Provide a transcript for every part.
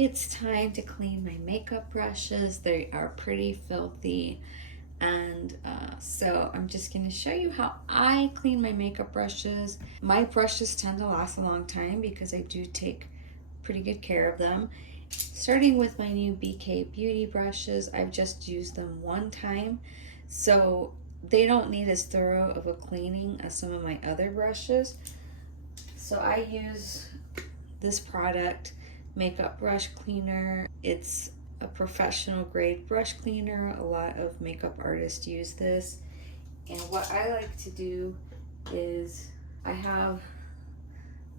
It's time to clean my makeup brushes. They are pretty filthy. And so I'm just going to show you how I clean my makeup brushes. My brushes tend to last a long time because I do take pretty good care of them. Starting with my new BEAKEY beauty brushes, I've just used them one time. So they don't need as thorough of a cleaning as some of my other brushes. So I use this product, Makeup Brush Cleaner. It's a professional grade brush cleaner. A lot of makeup artists use this. And what I like to do is I have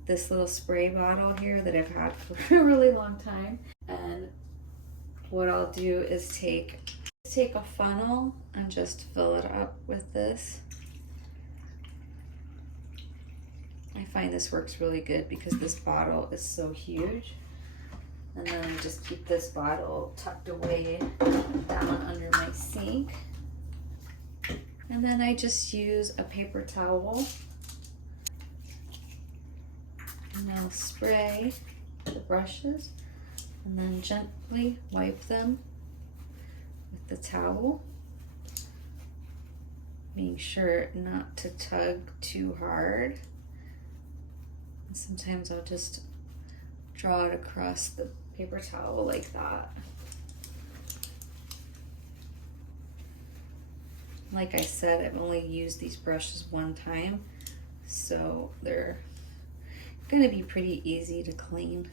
this little spray bottle here that I've had for a really long time. And what I'll do is take a funnel and just fill it up with this. I find this works really good because this bottle is so huge. And then I just keep this bottle tucked away down under my sink. And then I just use a paper towel. And I'll spray the brushes and then gently wipe them with the towel. Being sure not to tug too hard. And sometimes I'll just draw it across the paper towel like that. Like I said, I've only used these brushes one time, so they're going to be pretty easy to clean.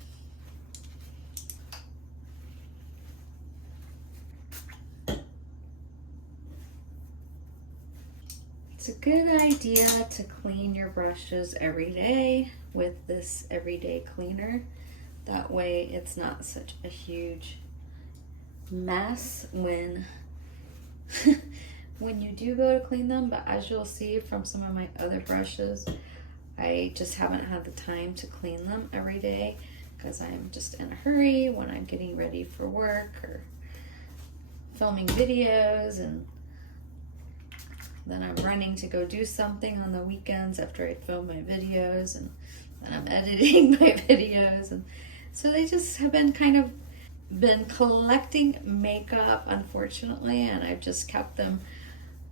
It's a good idea to clean your brushes every day with this everyday cleaner. That way it's not such a huge mess when when you do go to clean them. But as you'll see from some of my other brushes, I just haven't had the time to clean them every day because I'm just in a hurry when I'm getting ready for work or filming videos, and then I'm running to go do something on the weekends after I film my videos, and then I'm editing my videos. And so they just have been collecting makeup, unfortunately, and I've just kept them,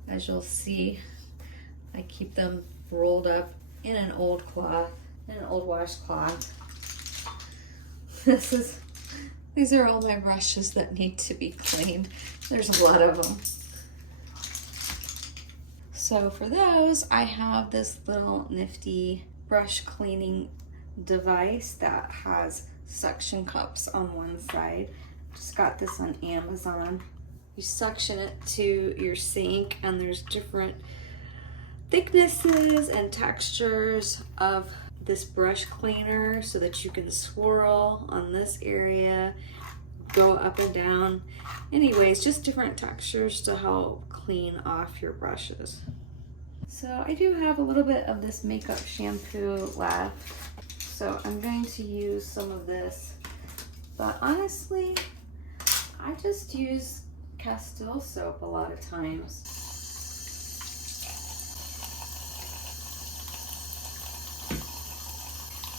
as you'll see, I keep them rolled up in an old cloth, in an old washcloth. These are all my brushes that need to be cleaned. There's a lot of them. So for those, I have this little nifty brush cleaning device that has suction cups on one side. Just got this on Amazon. You suction it to your sink, and there's different thicknesses and textures of this brush cleaner so that you can swirl on this area, go up and down. Anyways, just different textures to help clean off your brushes. So I do have a little bit of this makeup shampoo left, so I'm going to use some of this, but honestly I just use Castile soap a lot of times.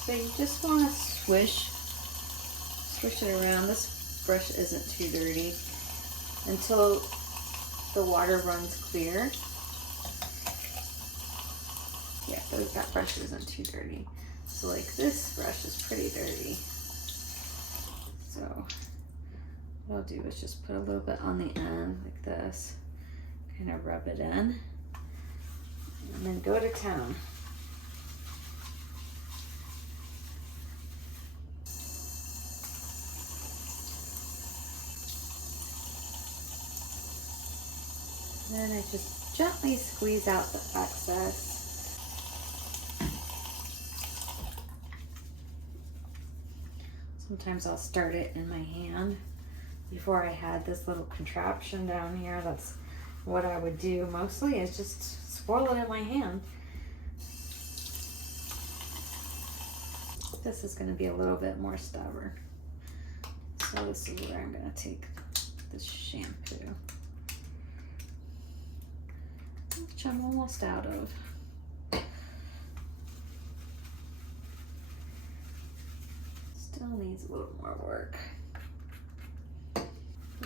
So you just want to swish it around. This brush isn't too dirty until the water runs clear. Yeah, that brush isn't too dirty. So like this brush is pretty dirty. So what I'll do is just put a little bit on the end like this, kind of rub it in, and then go to town. Then I just gently squeeze out the excess. Sometimes I'll start it in my hand. Before I had this little contraption down here, that's what I would do mostly, is just swirl it in my hand. This is going to be a little bit more stubborn. So this is where I'm going to take this shampoo, which I'm almost out of. Still needs a little more work.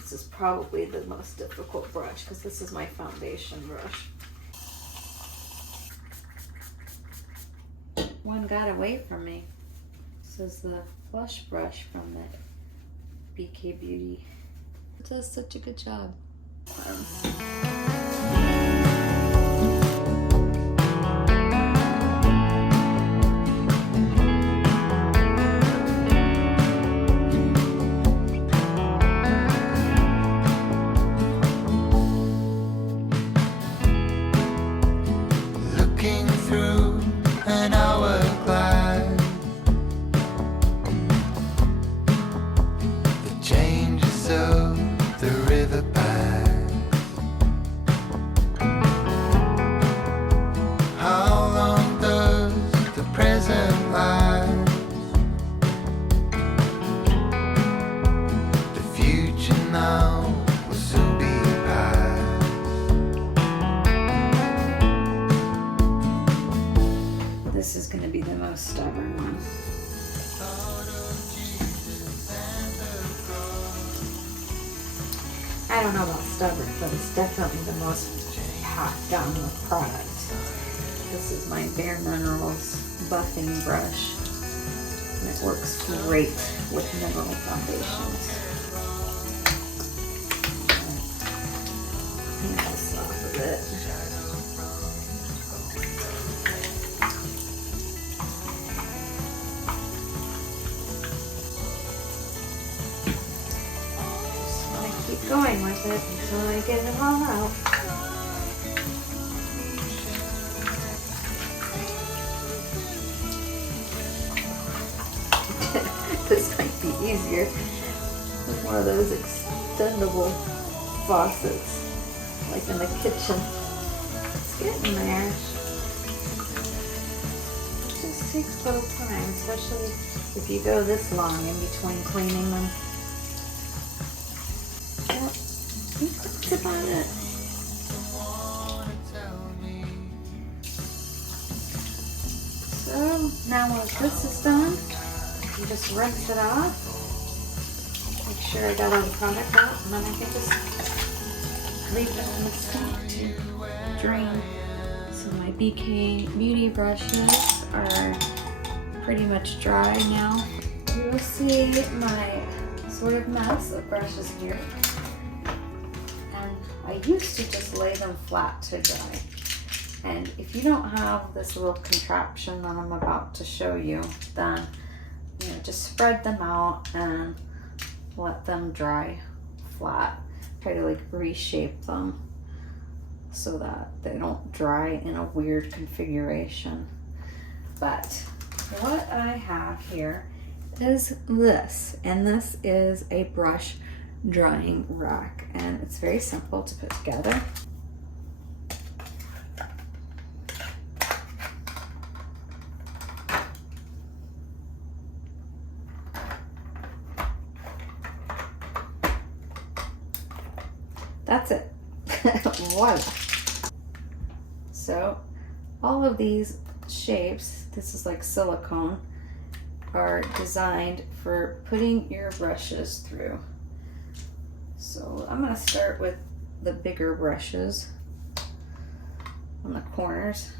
This is probably the most difficult brush because this is my foundation brush. One got away from me. This is the flush brush from the BEAKEY Beauty. It does such a good job. Looking through an hourglass, the changes of the riverbank. How long does the present last? The future now will soon be past. This is going to be the most stubborn one. I don't know about stubborn, but it's definitely the most packed down with product. This is my Bare Minerals buffing brush, and it works great with mineral foundations. Handle this off of it. Keep going with it until I get it all out. This might be easier with one of those extendable faucets, like in the kitchen. It's getting there. It just takes a little time, especially if you go this long in between cleaning them. That's about it. So now once this is done, you just rinse it off. Make sure I got all the product out, and then I can just leave it in the sink to drain. So my BEAKEY Beauty brushes are pretty much dry now. You will see my sort of mess of brushes here. I used to just lay them flat to dry. And if you don't have this little contraption that I'm about to show you, then just spread them out and let them dry flat. Try to like reshape them so that they don't dry in a weird configuration. But what I have here is this, and this is a brush drying rack, and it's very simple to put together. That's it. Voila. So all of these shapes, this is like silicone, are designed for putting your brushes through. So I'm going to start with the bigger brushes on the corners.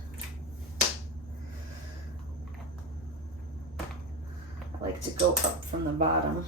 I like to go up from the bottom.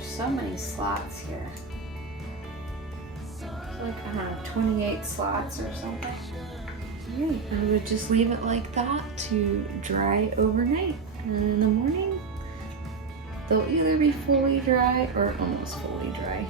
So many slots here. It's like, I don't know, 28 slots or something. Alright, I would just leave it like that to dry overnight. And in the morning, they'll either be fully dry or almost fully dry.